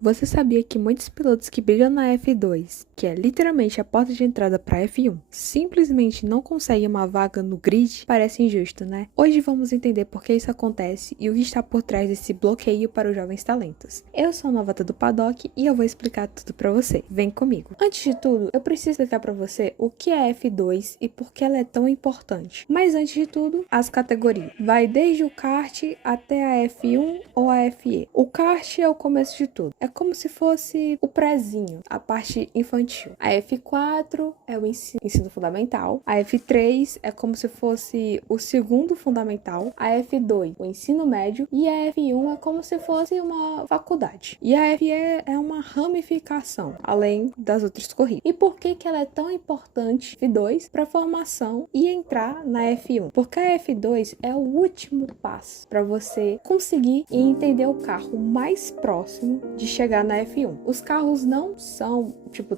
Você sabia que muitos pilotos que brilham na F2, que é literalmente a porta de entrada para F1, simplesmente não conseguem uma vaga no grid? Parece injusto, né? Hoje vamos entender por que isso acontece e o que está por trás desse bloqueio para os jovens talentos. Eu sou a novata do Paddock e eu vou explicar tudo para você. Vem comigo. Antes de tudo, eu preciso explicar para você o que é F2 e por que ela é tão importante. Mas antes de tudo, as categorias. Vai desde o kart até a F1 ou a FE. O kart é o começo de tudo. É como se fosse o prézinho, a parte infantil. A F4 é o ensino fundamental. A F3 é como se fosse o segundo fundamental. A F2, o ensino médio. E a F1 é como se fosse uma faculdade. E a FE é uma ramificação, além das outras corridas. E por que ela é tão importante, F2, para formação e entrar na F1? Porque a F2 é o último passo para você conseguir e entender o carro mais próximo de chegar na F1. Os carros não são,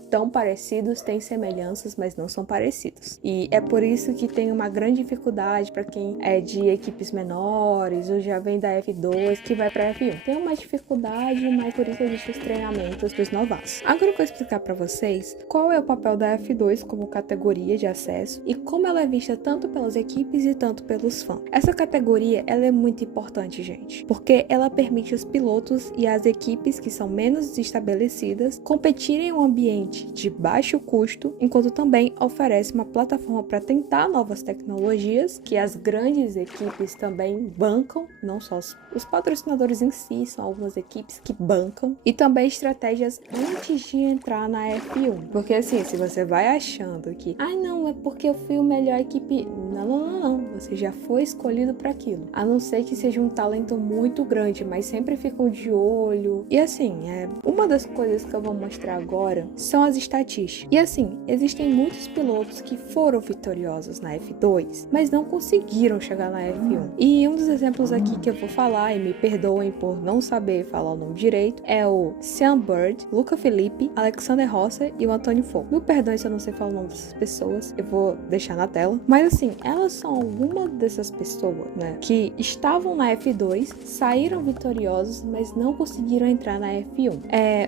tão parecidos, têm semelhanças, mas não são parecidos. E é por isso que tem uma grande dificuldade para quem é de equipes menores ou já vem da F2 que vai para F1. Tem uma dificuldade, mas por isso existem os treinamentos dos novatos. Agora eu vou explicar para vocês qual é o papel da F2 como categoria de acesso e como ela é vista tanto pelas equipes e tanto pelos fãs. Essa categoria, ela é muito importante, gente, porque ela permite os pilotos e as equipes que são menos estabelecidas competirem em um ambiente de baixo custo, enquanto também oferece uma plataforma para tentar novas tecnologias que as grandes equipes também bancam, não só os patrocinadores em si, são algumas equipes que bancam, e também estratégias antes de entrar na F1. Porque assim, se você vai achando que, não, é porque eu fui o melhor equipe, não, você já foi escolhido para aquilo, a não ser que seja um talento muito grande, mas sempre ficam de olho. E assim, uma das coisas que eu vou mostrar agora são as estatísticas. E assim, existem muitos pilotos que foram vitoriosos na F2, mas não conseguiram chegar na F1. E um dos exemplos aqui que eu vou falar, e me perdoem por não saber falar o nome direito, é o Sean Bird, Luca Felipe, Alexander Rosser e o Antônio Fogo. Me perdoem se eu não sei falar o nome dessas pessoas, eu vou deixar na tela. Mas assim, elas são algumas dessas pessoas, né, que estavam na F2, saíram vitoriosos, mas não conseguiram entrar na F1.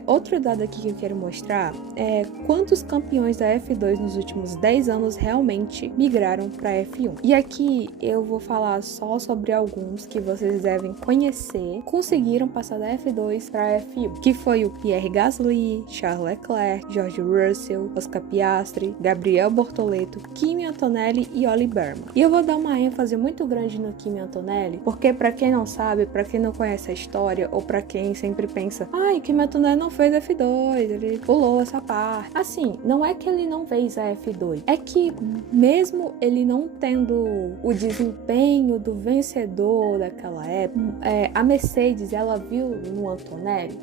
Outro dado aqui que eu quero mostrar é quantos campeões da F2 nos últimos 10 anos realmente migraram para F1. E aqui eu vou falar só sobre alguns que vocês devem conhecer, conseguiram passar da F2 para F1, que foi o Pierre Gasly, Charles Leclerc, George Russell, Oscar Piastri, Gabriel Bortoleto, Kimi Antonelli e Oli Berman. E eu vou dar uma ênfase muito grande no Kimi Antonelli, porque para quem não sabe, para quem não conhece a história, ou para quem sempre pensa, o Kimi Antonelli não fez F2, ele pulou essa parte. Assim, não é que ele não fez a F2, é que mesmo ele não tendo o desempenho do vencedor daquela época, a Mercedes, ela viu no Antonelli,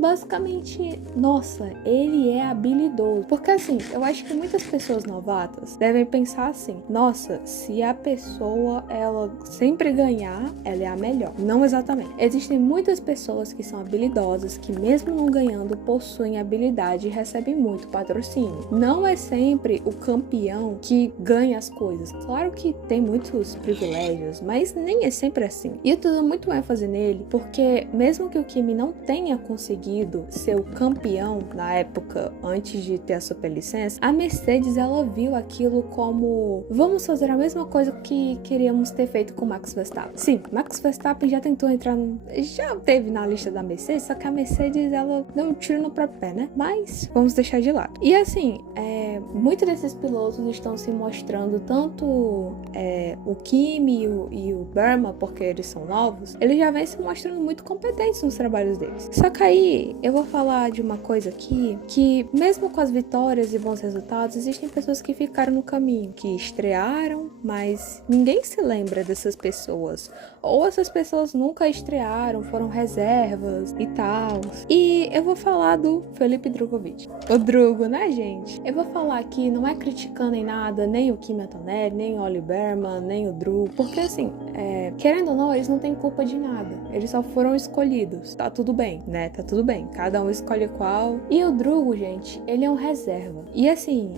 basicamente, nossa, ele é habilidoso. Porque assim, eu acho que muitas pessoas novatas devem pensar assim, nossa, se a pessoa, ela sempre ganhar, ela é a melhor. Não exatamente. Existem muitas pessoas que são habilidosas, que mesmo não ganhando, possuem habilidade e recebem muito patrocínio. Não é sempre o campeão que ganha as coisas. Claro que tem muitos privilégios, mas nem é sempre assim. E eu tô dando muito ênfase nele, porque mesmo que o Kimi não tenha conseguido ser o campeão na época, antes de ter a superlicença, a Mercedes, ela viu aquilo como, vamos fazer a mesma coisa que queríamos ter feito com Max Verstappen. Sim, Max Verstappen já tentou entrar, já teve na lista da Mercedes, só que a Mercedes, ela deu um tiro no próprio pé, né? Mas vamos deixar de lado. E assim, muitos desses pilotos estão se mostrando, tanto o Kimi e o Berman, porque eles são novos, eles já vêm se mostrando muito competentes nos trabalhos deles. Só que aí, eu vou falar de uma coisa aqui, que mesmo com as vitórias e bons resultados, existem pessoas que ficaram no caminho, que estrearam, mas ninguém se lembra dessas pessoas. Ou essas pessoas nunca estrearam, foram reservas e tal. E eu vou falar do Felipe Drugovich. O Drugo, né, gente? Eu vou falar aqui, não é criticando em nada, nem o Kimi Antonelli, nem o Oli Berman, nem o Drugo, porque assim, querendo ou não, eles não têm culpa de nada. Eles só foram escolhidos. Tá tudo bem, né? Tá tudo bem. Cada um escolhe qual. E o Drugo, gente, ele é um reserva. E assim,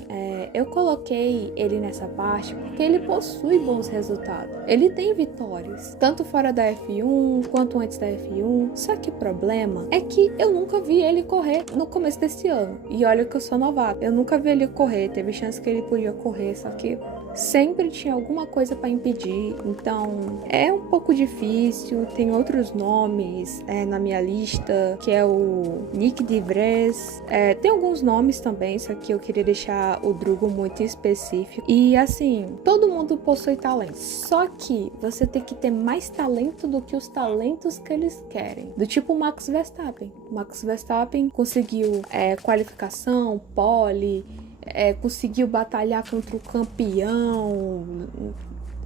eu coloquei ele nessa parte porque ele possui bons resultados. Ele tem vitórias. Tanto tanto fora da F1 quanto antes da F1. Só que o problema é que eu nunca vi ele correr no começo desse ano. E olha que eu sou novato. Eu nunca vi ele correr. Teve chance que ele podia correr, só que sempre tinha alguma coisa para impedir. Então é um pouco difícil. Tem outros nomes na minha lista, que é o Nick de Vries. Tem alguns nomes também, só que eu queria deixar o Drugo muito específico. E assim, todo mundo possui talento. Só que você tem que ter mais talento do que os talentos que eles querem. Do tipo Max Verstappen. Max Verstappen conseguiu qualificação, pole, conseguiu batalhar contra o campeão.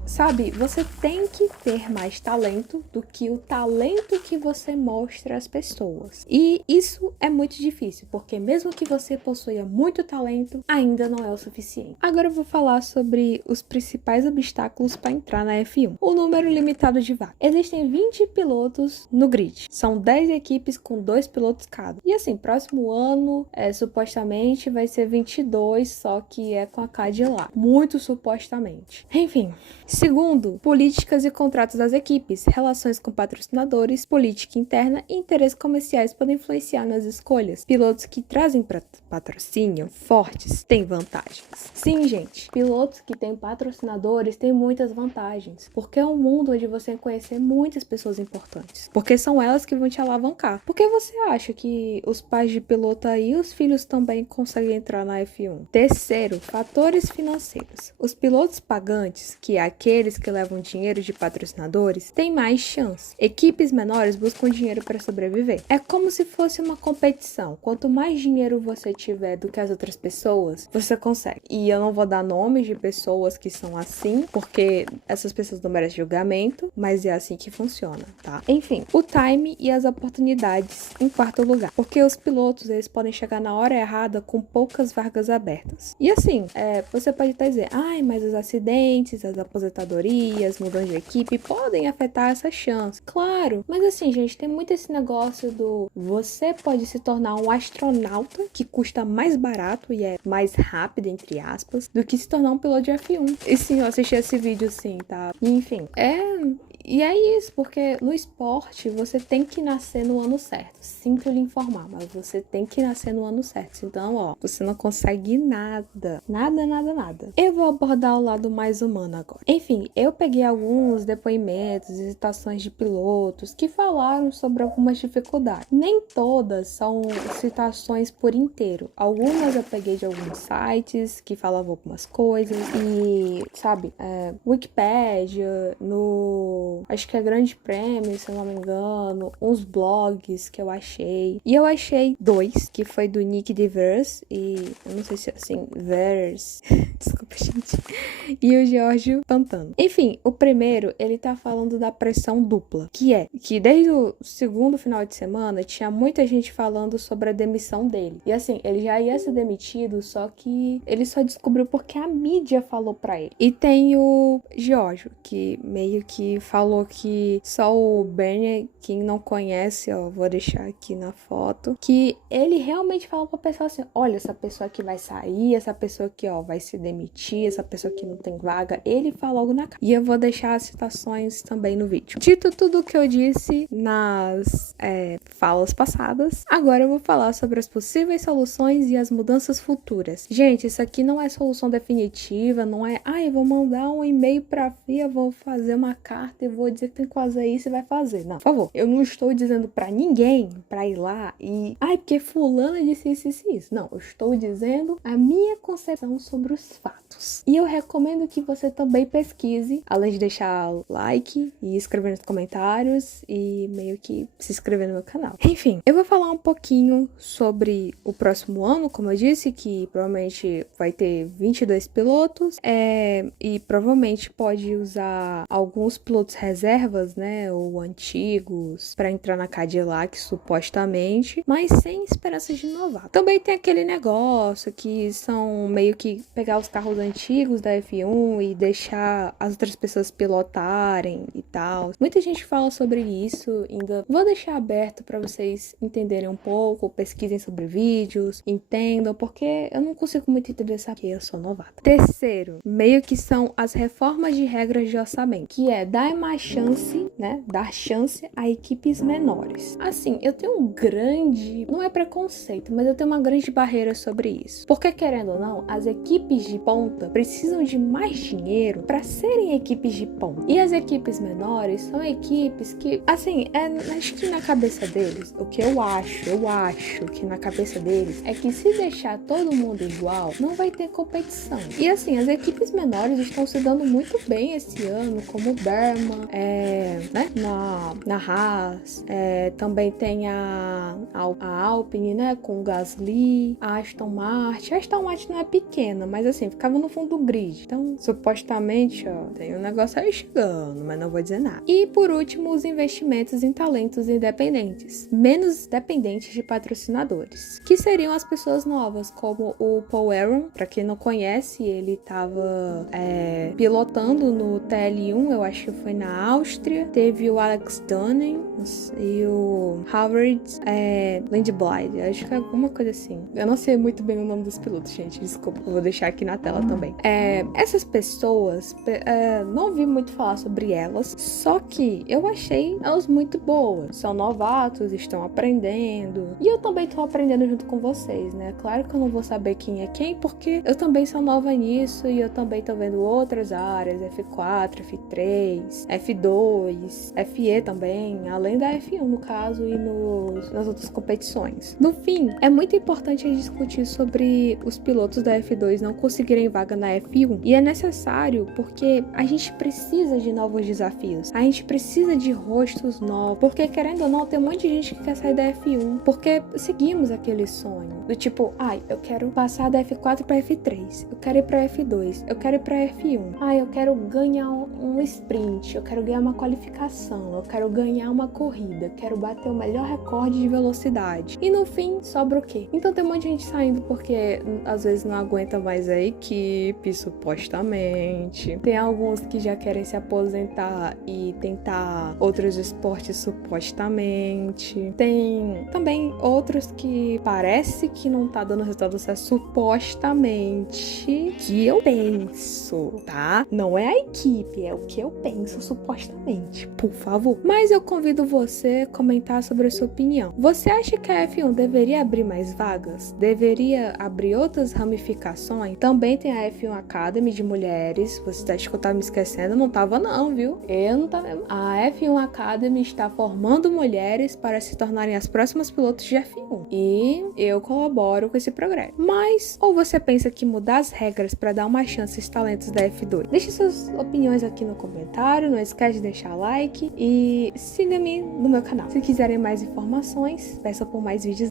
Sabe, você tem que ter mais talento do que o talento que você mostra às pessoas. E isso é muito difícil, porque mesmo que você possua muito talento, ainda não é o suficiente. Agora eu vou falar sobre os principais obstáculos para entrar na F1. O número limitado de vagas. Existem 20 pilotos no grid. São 10 equipes com 2 pilotos cada. E assim, próximo ano, supostamente vai ser 22, só que é com a Cadillac. Muito supostamente. Enfim. Segundo, políticas e contratos das equipes, relações com patrocinadores, política interna e interesses comerciais podem influenciar nas escolhas. Pilotos que trazem patrocínio fortes têm vantagens. Sim, gente, pilotos que têm patrocinadores têm muitas vantagens, porque é um mundo onde você vai conhecer muitas pessoas importantes, porque são elas que vão te alavancar. Por que você acha que os pais de piloto aí, os filhos também conseguem entrar na F1? Terceiro, fatores financeiros. Os pilotos pagantes, que é aqueles que levam dinheiro de patrocinadores, têm mais chance. Equipes menores buscam dinheiro para sobreviver. É como se fosse uma competição. Quanto mais dinheiro você tiver do que as outras pessoas, você consegue. E eu não vou dar nomes de pessoas que são assim, porque essas pessoas não merecem julgamento, mas é assim que funciona, tá? Enfim, o time e as oportunidades em quarto lugar. Porque os pilotos, eles podem chegar na hora errada com poucas vagas abertas. E assim, você pode até dizer, mas os acidentes, as aposentadorias, mudança de equipe podem afetar essa chance. Claro, mas assim, gente, tem muito esse negócio do você pode se tornar um astronauta, que custa mais barato e é mais rápido, entre aspas, do que se tornar um piloto de F1. E sim, eu assisti esse vídeo sim, tá? E, enfim, E é isso, porque no esporte você tem que nascer no ano certo. Sinto lhe informar, mas você tem que nascer no ano certo. Então, você não consegue nada. Nada. Eu vou abordar o lado mais humano agora. Enfim, eu peguei alguns depoimentos e citações de pilotos que falaram sobre algumas dificuldades. Nem todas são citações por inteiro. Algumas eu peguei de alguns sites que falavam algumas coisas. E, sabe, Wikipédia, acho que é Grande Prêmio, se eu não me engano, uns blogs que eu achei. E eu achei 2, que foi do Nick de Vries, e eu não sei se é assim, Vries, desculpa, gente, e o Giorgio Pantano. Enfim, o primeiro, ele tá falando da pressão dupla, que desde o segundo final de semana tinha muita gente falando sobre a demissão dele. E assim, ele já ia ser demitido, só que ele só descobriu porque a mídia falou pra ele. E tem o Giorgio, que meio que falou que só o Bernie, quem não conhece, vou deixar aqui na foto, que ele realmente falou pra pessoa assim, olha, essa pessoa aqui vai sair, essa pessoa aqui, vai se demitir, essa pessoa aqui não tem vaga, ele falou logo na cara. E eu vou deixar as citações também no vídeo. Dito tudo o que eu disse nas falas passadas, agora eu vou falar sobre as possíveis soluções e as mudanças futuras. Gente, isso aqui não é solução definitiva, não é, eu vou mandar um e-mail pra FIA, vou fazer uma carta e vou dizer que tem que fazer isso e vai fazer. Não, por favor, eu não estou dizendo pra ninguém pra ir lá e, porque fulana disse isso. Não, eu estou dizendo a minha concepção sobre os fatos. E eu recomendo que você também pesquise, além de deixar like e escrever nos comentários e meio que se inscrever no meu canal. Enfim, eu vou falar um pouquinho sobre o próximo ano, como eu disse, que provavelmente vai ter 22 pilotos, e provavelmente pode usar alguns pilotos reservas, né, ou antigos, para entrar na Cadillac, supostamente, mas sem esperança de inovar. Também tem aquele negócio que são meio que pegar os carros antigos da F1 e deixar as outras pessoas pilotarem e tal. Muita gente fala sobre isso, ainda vou deixar aberto para vocês entenderem um pouco, pesquisem sobre vídeos, entendam, porque eu não consigo muito entender, sabe, porque eu sou novata. Terceiro, meio que são as reformas de regras de orçamento, que é dar uma chance, né, dar chance a equipes menores. Assim, eu tenho um grande, não é preconceito, mas eu tenho uma grande barreira sobre isso. Porque, querendo ou não, as equipes de ponta precisam de mais dinheiro para serem equipes de ponta. E as equipes menores são equipes que, assim, acho que na cabeça deles, o que eu acho que na cabeça deles é que se deixar todo mundo igual, não vai ter competição. E assim, as equipes menores estão se dando muito bem esse ano, como o Berman, né, na Haas, também tem a Alpine, né, com o Gasly, a Aston Martin. A Aston Martin não é pequena, mas assim, ficava no fundo do grid. Então, supostamente, tem um negócio aí chegando, mas não vou dizer nada. E por último, os investimentos em talentos independentes, menos dependentes de patrocinadores, que seriam as pessoas novas, como o Paul Aron. Pra quem não conhece, ele tava pilotando no TL1, eu acho que foi na Áustria. Teve o Alex Dunning e o Howard Lindblad, acho que é alguma coisa assim. Eu não sei muito bem o nome dos pilotos, gente, desculpa, eu vou deixar aqui na tela também. Essas pessoas, não ouvi muito falar sobre elas, só que eu achei elas muito boas. São novatos, estão aprendendo, e eu também tô aprendendo junto com vocês, né? Claro que eu não vou saber quem é quem, porque eu também sou nova nisso, e eu também tô vendo outras áreas, F4, F3, F2, FE também, além da F1 no caso, e nas outras competições. No fim, é muito importante a gente discutir sobre os pilotos da F2 não conseguirem vaga na F1, e é necessário porque a gente precisa de novos desafios, a gente precisa de rostos novos, porque querendo ou não, tem um monte de gente que quer sair da F1, porque seguimos aquele sonho, do tipo, eu quero passar da F4 pra F3, eu quero ir pra F2, eu quero ir pra F1, eu quero ganhar um sprint, eu quero ganhar uma qualificação, eu quero ganhar uma corrida, eu quero bater o melhor recorde de velocidade. E no fim, sobra o quê? Então tem um monte de gente saindo porque às vezes não aguenta mais a equipe, supostamente. Tem alguns que já querem se aposentar e tentar outros esportes, supostamente. Tem também outros que parece que não tá dando resultado certo, supostamente, que eu penso, tá? Não é a equipe, é o que eu penso, supostamente, por favor. Mas eu convido você a comentar sobre a sua opinião. Você acha que a F1 deveria abrir mais vagas? Deveria abrir outras ramificações? Também tem a F1 Academy de mulheres. Você acha que eu tava me esquecendo? Não tava não, viu? Eu não tava mesmo. A F1 Academy está formando mulheres para se tornarem as próximas pilotos de F1. E eu colaboro com esse progresso. Mas, ou você pensa que mudar as regras para dar uma chance aos talentos da F2? Deixe suas opiniões aqui no comentário, não esquece de deixar like e siga-me no meu canal. Se quiserem mais informações, peça por mais vídeos.